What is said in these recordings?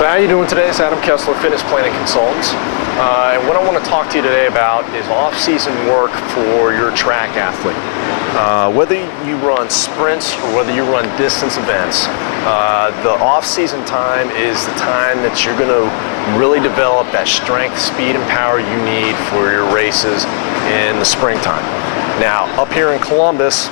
So how are you doing today? It's Adam Kessler, Fitness Planning Consultants. And what I want to talk to you today about is off-season work for your track athlete. Whether you run sprints or whether you run distance events, the off-season time is the time that you're going to really develop that strength, speed, and power you need for your races in the springtime. Now, up here in Columbus,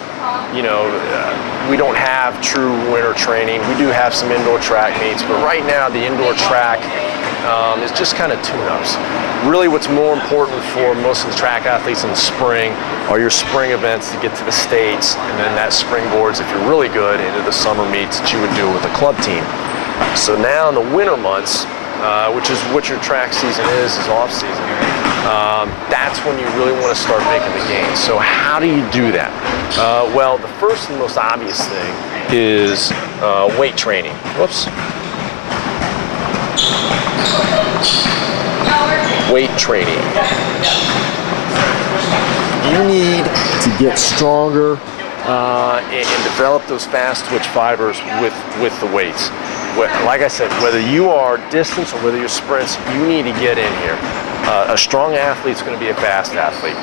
we don't have true winter training. We do have some indoor track meets, but right now the indoor track is just kind of tune-ups. Really what's more important for most of the track athletes in the spring are your spring events to get to the States, and then that springboards, if you're really good, into the summer meets that you would do with a club team. So now in the winter months, which is what your track season is off-season, that's when you really want to start making the gains. So how do you do that? Well, the first and most obvious thing is weight training. Whoops. Weight training. You need to get stronger and develop those fast twitch fibers with the weights. Like I said, whether you are distance or whether you're sprints, you need to get in here. A strong athlete's going to be a fast athlete.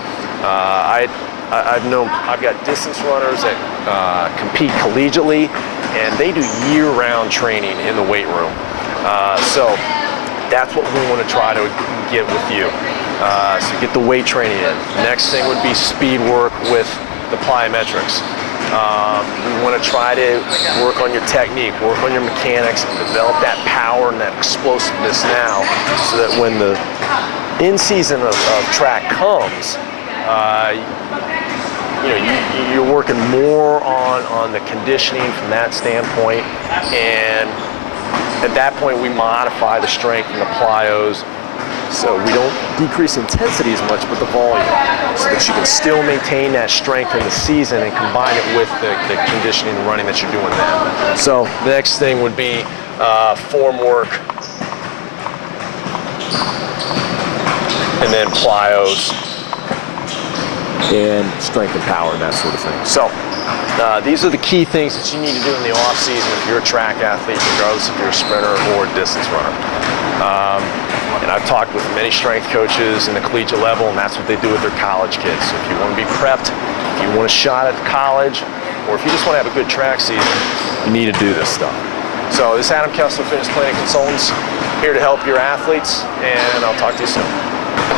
I've got distance runners that compete collegiately, and they do year-round training in the weight room. So that's what we want to try to get with you. So get the weight training in. Next thing would be speed work with the plyometrics. We want to try to work on your technique, work on your mechanics, and develop that power and that explosiveness now, so that when the in-season of track comes, you're working more on the conditioning from that standpoint, and at that point we modify the strength and the plyos so we don't decrease intensity as much, but the volume, so that you can still maintain that strength in the season and combine it with the conditioning and running that you're doing then. So the next thing would be form work, and then plyos, and strength and power, and that sort of thing. So these are the key things that you need to do in the off season if you're a track athlete, regardless if you're a sprinter or a distance runner. And I've talked with many strength coaches in the collegiate level, and that's what they do with their college kids. So if you want to be prepped, if you want a shot at college, or if you just want to have a good track season, you need to do this stuff. So this is Adam Kessler, Fitness Planning Consultants, here to help your athletes, and I'll talk to you soon.